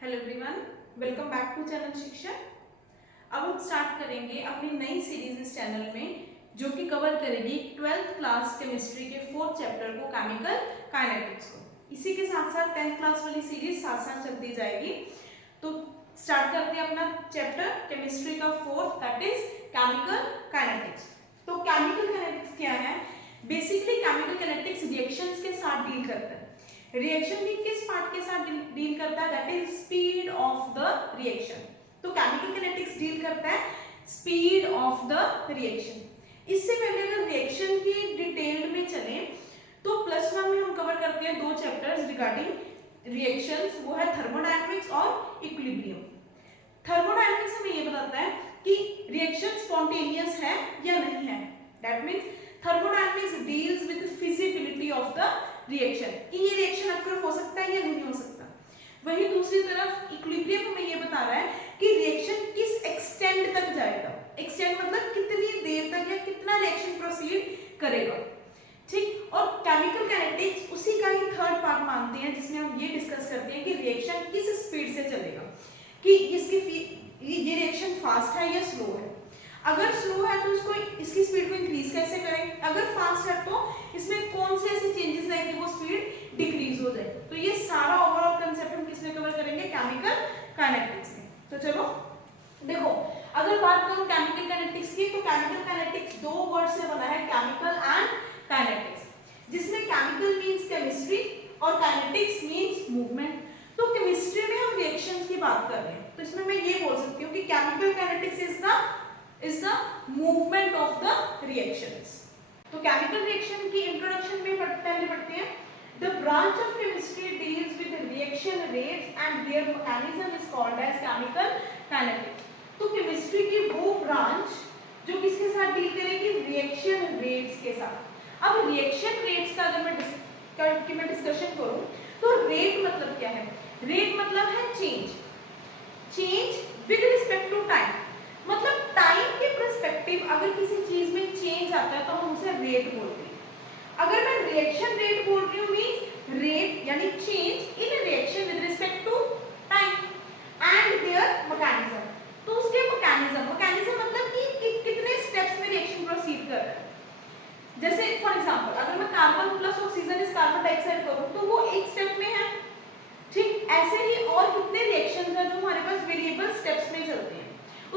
Hello everyone, welcome back to channel Shiksha. अब हम start करेंगे अपनी नई सीरीज इस चैनल में जो कि कवर करेगी 12th क्लास केमिस्ट्री के 4th चैप्टर को, केमिकल काइनेटिक्स को। इसी के साथ साथ 10th क्लास वाली सीरीज साथ साथ चलती जाएगी। तो स्टार्ट करते हैं अपना चैप्टर केमिस्ट्री का 4th, that is chemical kinetics. तो केमिकल काइनेटिक्स क्या है? बेसिकली केमिकल काइनेटिक्स रिएक्शंस के साथ डील करता है। रिएक्शन की किस पार्ट के साथ डील करता है? That is speed of the reaction. तो केमिकल काइनेटिक्स डील करता है स्पीड ऑफ द रिएक्शन। इससे पहले अगर रिएक्शन की डिटेल में चले तो +1 में हम कवर करते हैं 2 चैप्टर्स रिगार्डिंग रिएक्शंस, वो है थर्मोडायनेमिक्स और इक्विलिब्रियम। थर्मोडायनेमिक्स हमें ये बताता है कि रिएक्शन स्पॉन्टेनियस है या नहीं है। That means thermodynamics deals with feasibility of the reaction, कि ये रिएक्शन अक्सर हो सकता है या नहीं हो सकता। वहीं दूसरी तरफ इक्विलिब्रियम हमें ये बता रहा है कि रिएक्शन किस एक्सटेंड तक जाएगा। एक्सटेंड मतलब कितनी देर तक या कितना रिएक्शन प्रोसीड करेगा, ठीक। और केमिकल काइनेटिक्स उसी का ही थर्ड पार्ट मानते हैं जिसमें हम ये डिस्कस करते हैं कि रिएक्शन किस स्पीड से चलेगा, कि ये रिएक्शन फास्ट है या स्लो है। अगर स्लो है तो उसको इसकी स्पीड को इंक्रीज कैसे करें, अगर फास्ट है तो इसमें कौन से ऐसे चेंजेस लाएंगे वो स्पीड डिक्रीज हो जाए। तो ये सारा ओवरऑल कांसेप्ट हम किसमें कवर करेंगे? केमिकल काइनेटिक्स में। तो चलो देखो, अगर बात करूं केमिकल काइनेटिक्स की, तो केमिकल काइनेटिक्स 2 वर्ड से बना है, केमिकल एंड काइनेटिक्स, जिसमें केमिकल मींस केमिस्ट्री और काइनेटिक्स मींस मूवमेंट। तो केमिस्ट्री में हम रिएक्शंस की बात कर रहे हैं, तो इसमें मैं ये बोल सकती हूँ कि chemical kinetics is the movement of the reactions। तो केमिकल रिएक्शन की इंट्रोडक्शन में पहले पढ़ते हैं। The branch of chemistry deals with reaction rates and their mechanism is called as chemical kinetics। तो केमिस्ट्री की वो ब्रांच जो किसके साथ डील करेगी? रिएक्शन रेट्स के साथ। अब रिएक्शन रेट्स का अगर मैं डिस्कशन करूं तो रेट मतलब क्या है? रेट मतलब है change with respect to time. मतलब टाइम के पर्सपेक्टिव अगर किसी चीज में चेंज आता है तो हम उसे रेट बोलते हैं। अगर मैं रिएक्शन रेट बोल रही हूँ मींस रेट यानी change in reaction with respect to time and their mechanism. तो उसके मैकेनिज्म मतलब कि कितने स्टेप्स में रिएक्शन प्रोसीड कर रहा है। जैसे फॉर एग्जांपल अगर मैं carbon plus oxygen is carbon dioxide करूं तो वो एक स्टेप में है, ठीक। ऐसे ही और कितने रिएक्शंस हैं जो हमारे पास वेरिएबल स्टेप्स में चलते हैं,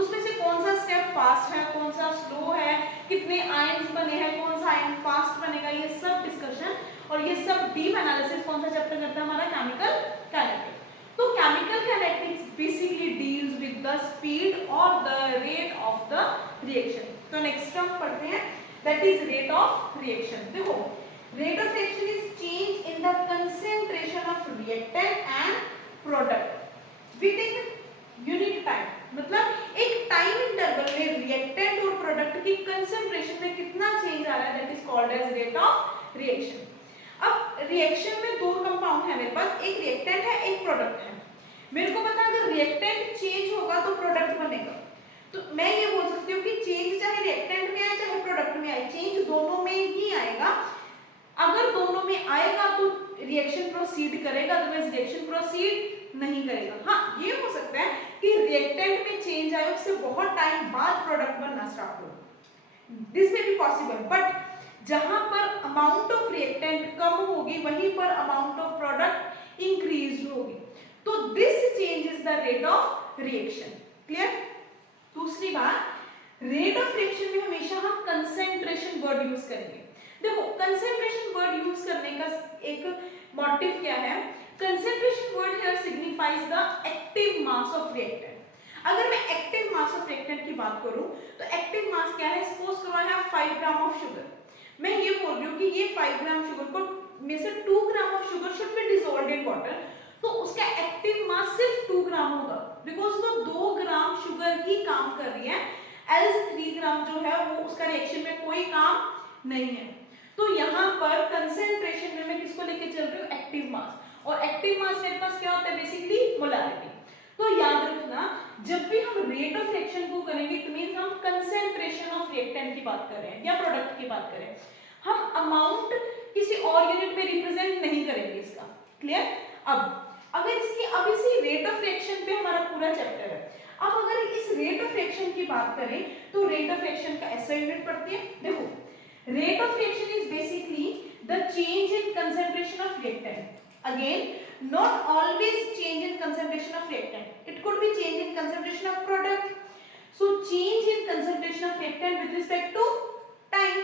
उसमें से कौन सा स्टेप फास्ट है, कौन सा स्लो है, कितने आयन्स बने हैं, कौन सा आयन फास्ट बनेगा, ये सब डिस्कशन और ये सब डीप एनालिसिस कौन सा चैप्टर करता है? हमारा केमिकल काइनेटिक्स। तो chemical kinetics basically deals with the speed और the rate of the reaction. तो नेक्स्ट हम पढ़ते हैं, that is rate of reaction. देखो, rate of reaction is change in the concentration of reactant and product within unit time. मतलब एक time interval में reactant और प्रोडक्ट की कंसंट्रेशन में कितना चेंज आ रहा है, that is called as rate of reaction. अब रिएक्शन में 2 कंपाउंड है मेरे पास, एक रिएक्टेंट है एक प्रोडक्ट है। मेरे को पता है अगर रिएक्टेंट चेंज होगा तो प्रोडक्ट बनेगा। तो मैं ये बोल सकती हूँ कि चेंज चाहे रिएक्टेंट में आए चाहे प्रोडक्ट में आए, चेंज दोनों में ही आएगा। अगर दोनों में आएगा तो रिएक्शन प्रोसीड करेगा, अदरवाइज रिएक्शन प्रोसीड नहीं करेगा। हाँ, ये हो सकता है कि रिएक्टेंट में चेंज आए उससे बहुत टाइम बाद प्रोडक्ट बनना स्टार्ट हो, this may be possible. But जहां पर अमाउंट ऑफ रिएक्टेंट कम होगी वहीं पर अमाउंट ऑफ प्रोडक्ट इंक्रीज होगी। तो this change is the rate of reaction. Clear? दूसरी बात, रेट ऑफ रिएक्शन में हमेशा हम कंसंट्रेशन वर्ड यूज करेंगे। देखो, कंसंट्रेशन वर्ड यूज करने का एक मोटिव क्या है? Concentration word here signifies the active mass of reactant. अगर मैं एक्टिव मास ऑफ रिएक्टेंट की बात करूं तो एक्टिव मास क्या है? सपोज करो I have 5 gram of sugar. मैं ये बोल रही हूं कि ये 5 ग्राम शुगर को में से 2 gram of sugar should be dissolved in water, तो उसका एक्टिव मास सिर्फ 2 ग्राम होगा, बिकॉज वो 2 ग्राम शुगर ही काम कर रही है, एल्स 3 ग्राम जो है वो उसका रिएक्शन में कोई काम नहीं है। तो यहाँ पर कंसंट्रेशन में मैं किसको लेके चल रही हूँ? Active mass. और एक्टिव मास मेरे पास क्या होता है? Basically molarity. तो याद रखना, जब भी हम रेट ऑफ रिएक्शन को करेंगे इट मींस हम कंसंट्रेशन ऑफ रिएक्टेंट की बात कर रहे हैं या प्रोडक्ट की बात कर रहे हैं, हम अमाउंट किसी और यूनिट में रिप्रेजेंट नहीं करेंगे इसका। क्लियर? अब अगर इसकी अब इसी rate of reaction rate of reaction की बात करें तो रेट ऑफ रिएक्शन का ऐसा यूनिट पढ़ते हैं। देखो, rate of reaction is basically the change in concentration of reactant. Again, not always change in concentration of reactant, it could be change in concentration of product. So change in concentration of reactant with respect to time.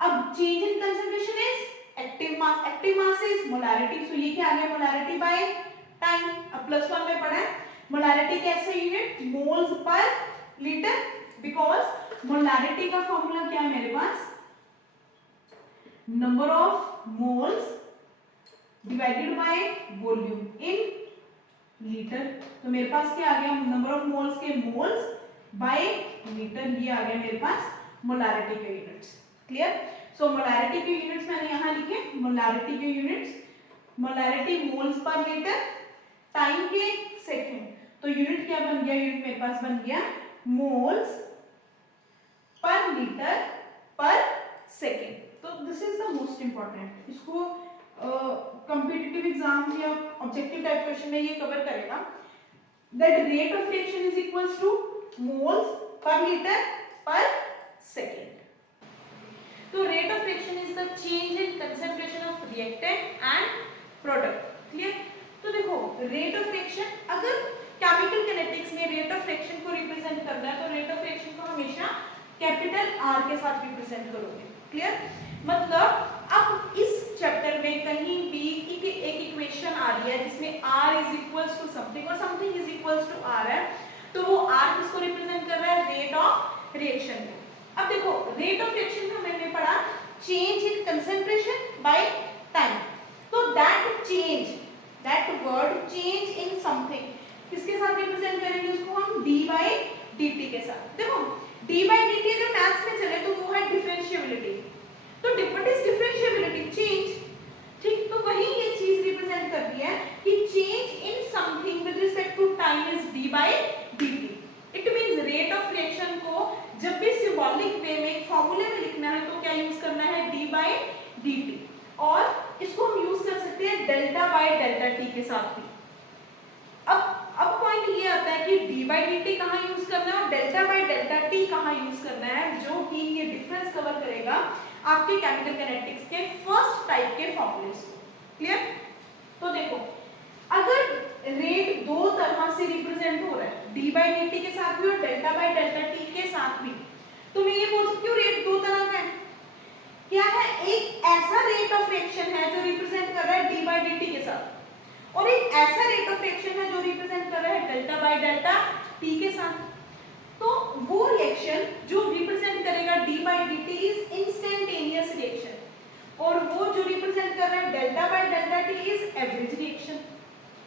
अब change in concentration is active mass is molarity. So ये क्या आ गया, molarity by time. अब +1 में पढ़ा है molarity कैसे unit, moles per liter, because molarity का फॉर्मूला क्या है मेरे पास, number of moles divided by volume in litre. तो मेरे पास क्या आ गया, नंबर ऑफ मोल्स के मोल्स बाय लीटर, ये आ गया मेरे पास मोलारिटी के यूनिट्स। क्लियर? सो मोलारिटी के यूनिट्स मैंने यहां लिखे, मोलारिटी के units, molarity moles per litre, time के सेकंड, तो यूनिट क्या बन गया, यूनिट मेरे पास बन गया मोल्स पर लीटर पर सेकंड। तो this is the most important, इसको कॉम्पिटिटिव एग्जाम या ऑब्जेक्टिव टाइप क्वेश्चन में ये कवर करेगा, that rate of reaction is equals two moles per litre पर सेकंड। तो rate of reaction is the change in concentration of reactant and product. Clear? तो देखो, rate of reaction, अगर chemical kinetics में rate of reaction को represent करना है तो रेट ऑफ रिएक्शन को हमेशा कैपिटल आर के साथ रिप्रेजेंट करोगे। क्लियर? मतलब अब इस चैप्टर में कहीं भी एक इक्वेशन आ रही है जिसमें r is equals to something और something is equals to r है, तो वो r किसको रिप्रेजेंट कर रहा है, रेट ऑफ रिएक्शन को। अब देखो, रेट ऑफ रिएक्शन में मैंने पढ़ा change in concentration by time, तो that change, that word change in something किसके साथ रिप्रेजेंट करेंगे, उसको हम d बाय dt के साथ। देखो, d बाय dt अगर मैथ्स में चले तो वो है डिफरेंशिएबिलिटी, तो व्हाट इज डिफरेंशिएबिलिटी, चेंज। ठीक, तो वही ये चीज रिप्रेजेंट करती है कि change in something with respect to time is d by dt। It means rate of reaction को जब भी सिंबॉलिक वे में एक फार्मूले में लिखना है तो क्या यूज करना है, d बाय dt, और इसको हम यूज कर सकते हैं डेल्टा बाय डेल्टा t के साथ भी। अब पॉइंट ये आता है कि d बाय dt कहाँ यूज करना है और डेल्टा बाय डेल्टा t कहाँ यूज करना है, जो कि ये डिफरेंस कवर करेगा आपके केमिकल काइनेटिक्स के फर्स्ट टाइप के फॉर्मूलेस को। क्लियर? तो देखो, अगर रेट दो तरह से रिप्रेजेंट हो रहा है, d बाय dt के साथ भी और डेल्टा बाय डेल्टा t के साथ भी, तो मैं ये बोल सकती हूँ रेट दो तरह का है। क्या है, एक ऐसा रेट ऑफ रिएक्शन है जो रिप्रेजेंट कर रहा है d बाय dt के साथ, और एक ऐसा रेट ऑफ रिएक्शन है जो रिप्रेजेंट कर रहा है डेल्टा बाय डेल्टा t के साथ। तो वो रिएक्शन जो रिप्रेजेंट करेगा d by dt is instantaneous reaction, और वो जो रिप्रेजेंट कर रहा है delta by delta t is average reaction.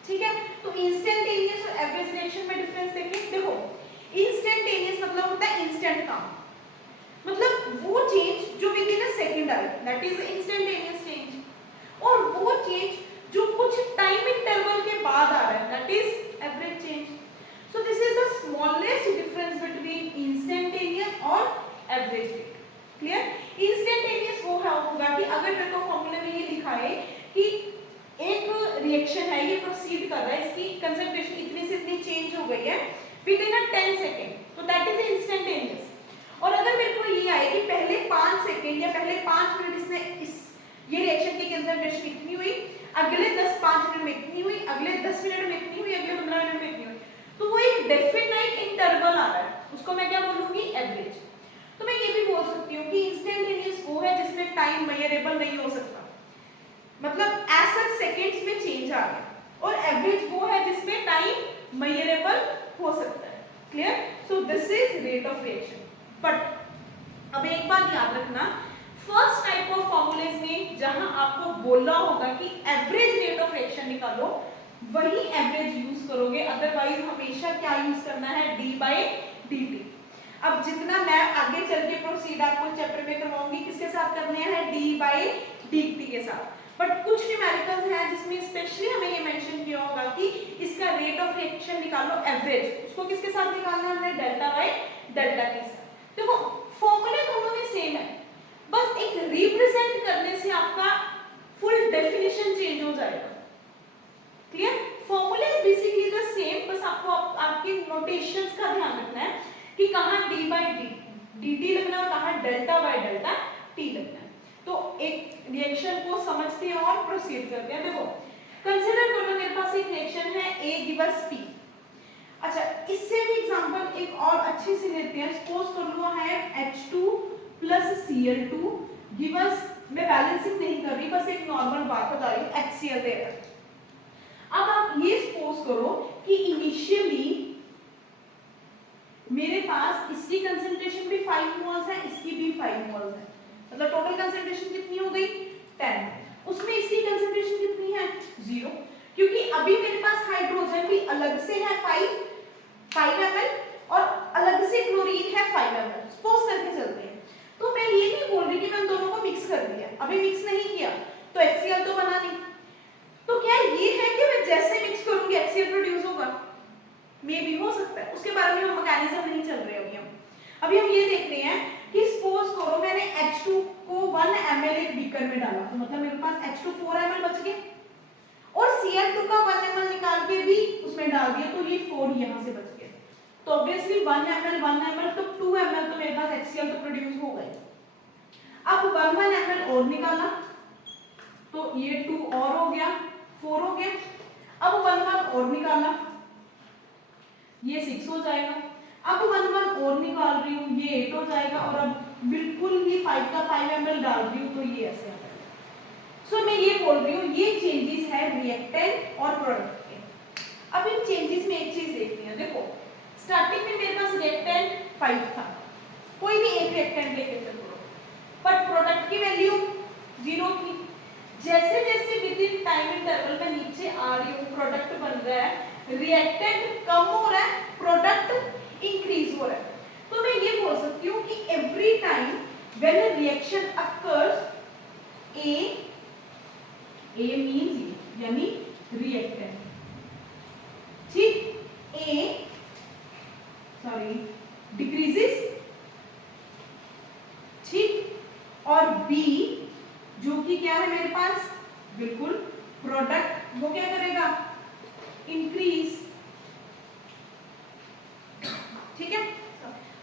ठीक है? तो इंस्टेंटेनियस और एवरेज रिएक्शन में डिफरेंस देखें। देखो, इंस्टेंटेनियस मतलब होता है इंस्टेंट काम, मतलब वो चेंज जो with in a second I, that is instantaneous change, और वो चेंज जो कुछ टाइम इंटरवल के बाद आ रहा है, that is average change. So this is the smallest difference between instantaneous और average rate. Clear? Instantaneous वो होगा कि अगर मेरे को फॉर्मूले में ये लिखा है कि एक रिएक्शन है, ये प्रोसीड कर रहा है, इसकी कंसंट्रेशन इतनी से इतनी चेंज हो गई है विद इन 10 सेकेंड, तो दैट इज इंस्टेंटेनियस। और अगर मेरे को ये आए कि पहले 5 सेकेंड या पहले 5 मिनट इसने ये रिएक्शन की कंसंट्रेशन इतनी हुई, अगले 5 मिनट में इतनी हुई, अगले 10 मिनट में इतनी हुई, अगले 15 मिनट में इतनी हुई, तो वो एक डेफिनाइट इंटरवल आ रहा है, उसको मैं क्या बोलूंगी, एवरेज। तो मैं ये भी बोल सकती हूँ कि इंस्टेंटेनियस वो है जिसमें टाइम मेजरेबल नहीं हो सकता, मतलब ऐसा सेकंड्स में चेंज आ गया, और एवरेज वो है जिसमें टाइम मेजरेबल हो सकता है। Clear? So this is rate of reaction. But अब एक बात याद रखना, फर्स्ट टाइप ऑफ फॉर्मूलेज में जहां आपको बोलना होगा कि एवरेज रेट ऑफ रिएक्शन निकालो, वही एवरेज यूज करोगे, अदरवाइज हमेशा क्या यूज करना है, d बाय dt। अब जितना मैं आगे चल के प्रोसीड आपको चैप्टर में करवाऊंगी, किसके साथ करने हैं, d बाय dt के साथ। बट कुछ न्यूमेरिकल्स हैं जिसमें स्पेशली हमें ये मेंशन किया होगा कि इसका रेट ऑफ रिएक्शन निकालो एवरेज, उसको किसके साथ निकालना है, हमने डेल्टा बाय डेल्टा के साथ। देखो, फॉर्मूले दोनों में सेम है, बस एक रिप्रेजेंट करने से आपका फुल डेफिनेशन चेंज हो जाएगा। Clear? Formula is basically the same, बस आपको आपकी नोटेशंस का ध्यान रखना है कि कहाँ डी बाई डी टी लगना है और कहाँ डेल्टा बाई डेल्टा टी लगना है। तो एक रिएक्शन को समझते हैं और प्रोसीड करते हैं। देखो कंसीडर करो मेरे पास एक रिएक्शन है A गिव्स P। अच्छा इससे भी एग्जांपल एक और अच्छे से लेते हैं। सपोज कर लो है H2 प्लस Cl2 गिव्स, मैं बैलेंसिंग नहीं कर रही, बस एक नॉर्मल बात बता रही हूँ, HCl दे रहा है। अब आप ये सपोज करो कि इनिशियली मेरे पास इसकी कंसंट्रेशन भी 5 मोल्स है, इसकी भी 5 मोल्स है, मतलब टोटल कंसंट्रेशन कितनी हो गई 10। उसमें इसकी कंसंट्रेशन कितनी है 0, क्योंकि अभी मेरे पास हाइड्रोजन भी अलग से है 5 ml और अलग से क्लोरीन है 5 ml। सपोज करके चलते हैं, तो मैं ये नहीं बोल रही कि मैं दोनों को मिक्स कर दिया, अभी मिक्स नहीं किया तो HCl तो बना नहीं। तो क्या ये है कि मैं जैसे मिक्स करूंगी HCl प्रोड्यूस होगा? मे भी हो सकता है, उसके बारे में हम मैकेनिज्म नहीं चल रहे अभी हम ये देख रहे हैं कि सपोज करो मैंने H2 को 1 ml एक बीकर में डाला, तो मतलब मेरे पास H2 4 ml बच गए और Cl2 का 1 ml निकाल के भी उसमें डाल दिया, तो ये 4 यहाँ से बच गए। तो ऑब्वियसली 1 ml तो 2 ml तो मेरे पास HCl तो प्रोड्यूस हो गए। अब 1 ml और निकाला तो ये 2 और हो गया, 4 हो गया। अब 1 और निकाला, ये 6 हो जाएगा। अब 1 और निकाल रही हूँ, ये 8 हो जाएगा और अब बिल्कुल ही 5 का 5 ml डाल रही हूँ तो ये ऐसे आ जाएगा। सो मैं ये बोल रही हूँ ये चेंजेस है रिएक्टेंट और प्रोडक्ट के। अब इन चेंजेस में एक चीज देखते हैं। देखो स्टार्टिंग में मेरे पास रिएक्टेंट 5 था, कोई भी एक रिएक्टेंट लेके चलो, बट प्रोडक्ट की वैल्यू 0 थी। जैसे जैसे विद इन टाइम इंटरवल में नीचे आ रही हूँ, प्रोडक्ट बन रहा है, रिएक्टेंट कम हो रहा है, प्रोडक्ट इंक्रीज हो रहा है। तो मैं ये बोल सकती हूँ कि every time when a reaction occurs A means यानी रिएक्टेंट, ठीक, डिक्रीजेस, ठीक, और बी जो कि क्या है मेरे पास बिल्कुल प्रोडक्ट, वो क्या करेगा इंक्रीज, ठीक है।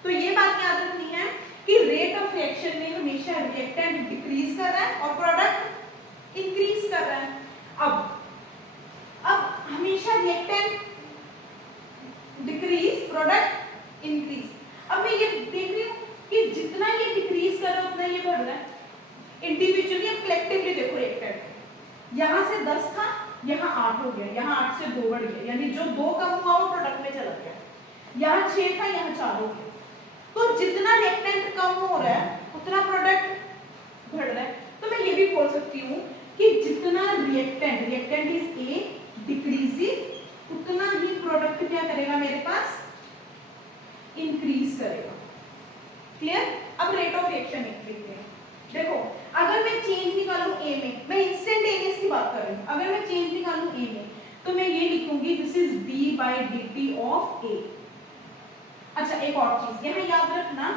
तो ये बात याद रखनी है कि रेट ऑफ रिएक्शन में हमेशा रिएक्टेंट डिक्रीज कर रहा है और प्रोडक्ट इंक्रीज कर रहा है। अब हमेशा रिएक्टेंट डिक्रीज, प्रोडक्ट इंक्रीज। अब मैं ये देख रही हूँ कि जितना ये डिक्रीज कर रहा है उतना ये बढ़ रहा है। इंडिविजुअली और कलेक्टिवली देखो रिएक्टेंट, यहाँ से 10 था, यहाँ 8 हो गया, यहाँ 8 से 2 बढ़ गया, यानी जो 2 कम हुआ वो प्रोडक्ट में चला गया। यहाँ 6 था, यहाँ 4 हो गया। तो जितना रिएक्टेंट कम हो रहा है उतना प्रोडक्ट बढ़ रहा है। तो मैं ये भी बोल सकती हूँ कि जितना रिएक्टेंट इज ए डिक्रीजिंग, उतना ही प्रोडक्ट क्या करेगा मेरे पास इंक्रीज करेगा। क्लियर? अब रेट ऑफ रिएक्शन देखते हैं। देखो अगर मैं चेंज निकालूं ए में, मैं इंस्टेंटेनियस की बात कर रही हूँ, अगर मैं चेंज निकालूं ए में तो मैं ये लिखूंगी this is D by D T of A. अच्छा एक और चीज यहाँ याद रखना,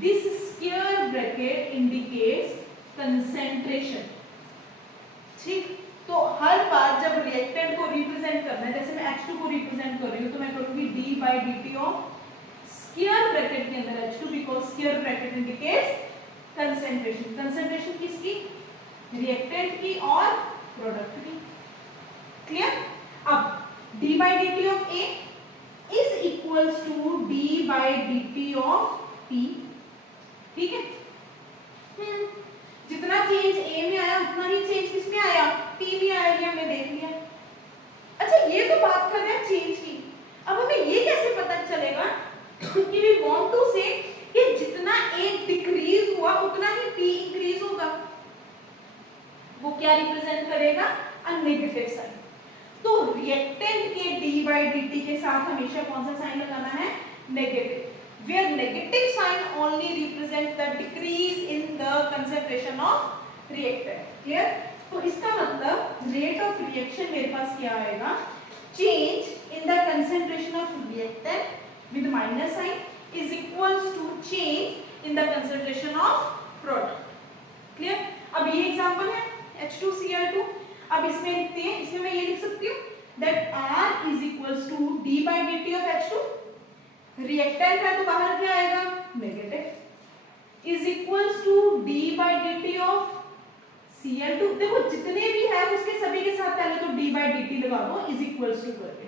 this square bracket indicates concentration, ठीक। तो हर बार जब रिएक्टेंट को रिप्रेजेंट करना है, जैसे मैं H2 को रिप्रेजेंट कर रही हूँ तो मैं करूंगी D by D T of square bracket के अंदर H2, because square bracket indicates concentration. Concentration किसकी? रिएक्टेंट की और प्रोडक्ट की। क्लियर? अब d by dt of A is equals to d by dt of P, ठीक है। जितना चेंज A में आया उतना ही चेंज किसमें आया? P में आया, ये हमने देख लिया। अच्छा ये तो बात कर रहे हैं चेंज की, अब हमें ये कैसे पता चलेगा कि we want to say कि जितना A डिक्रीज हुआ उतना ही P इंक्रीज होगा। वो क्या रिप्रेजेंट करेगा? A negative sign. तो रिएक्टेंट के d by dt के साथ हमेशा कौन सा साइन लगाना है? Negative. Where negative sign only represent the decrease in the concentration of reactant. Clear? तो इसका मतलब रेट ऑफ रिएक्शन मेरे पास क्या आएगा? Change in the concentration of reactant with minus sign is equals to change in the concentration of product. Clear? अब ये example है H2Cl2। अब इसमें लिखते हैं, इसमें मैं ये लिख सकती हूँ that R is equals to d by dt of H2, reactant है तो बाहर क्या आएगा, negative, is equals to d by D T of Cl2। देखो जितने भी है उसके सभी के साथ पहले तो d बाई डी टी लगा दो इज इक्वल्स टू करके,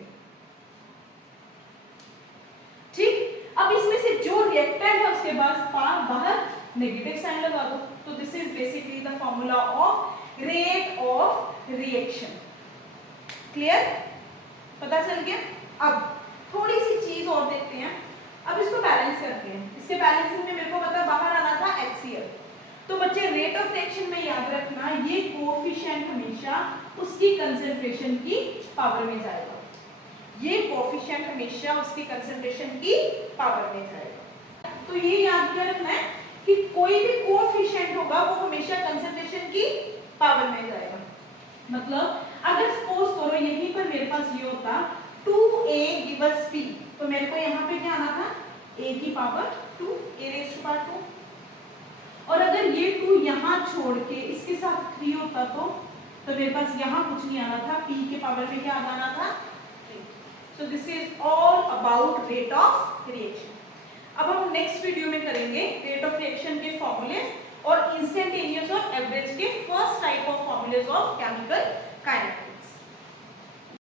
ठीक। अब इसमें से जो रिएक्टेंट है उसके पास बाहर नेगेटिव साइन लगा दो, तो this is basically the formula of rate of reaction. Clear, पता चल गया। अब थोड़ी सी चीज और देखते हैं, अब इसको बैलेंस करते हैं। इसके बैलेंसिंग में मेरे को पता बाहर आना था HCl, तो बच्चे रेट ऑफ रिएक्शन में याद रखना ये कोएफिशिएंट हमेशा उसकी कंसंट्रेशन की पावर में जाएगा, ये कोएफिशिएंट हमेशा उसकी कंसंट्रेशन की पावर में जाएगा। तो ये याद रखना है कि कोई भी कोएफिशिएंट होगा वो हमेशा कंसंट्रेशन की पावर में जाएगा। मतलब अगर सपोज करो यहीं पर मेरे पास ये होता 2a गिव्स p, तो मेरे को यहाँ पे क्या आना था a की power 2, a raise to power 2। और अगर ये 2 यहाँ छोड़ के इसके साथ 3 होता तो मेरे पास यहाँ कुछ नहीं आना था, p के पावर में क्या आना था 3। So this is all about rate of reaction. अब हम नेक्स्ट वीडियो में करेंगे रेट ऑफ रिएक्शन के फॉर्मूले और इंस्टेंटेनियस और एवरेज के first type of formulas of chemical kinetics.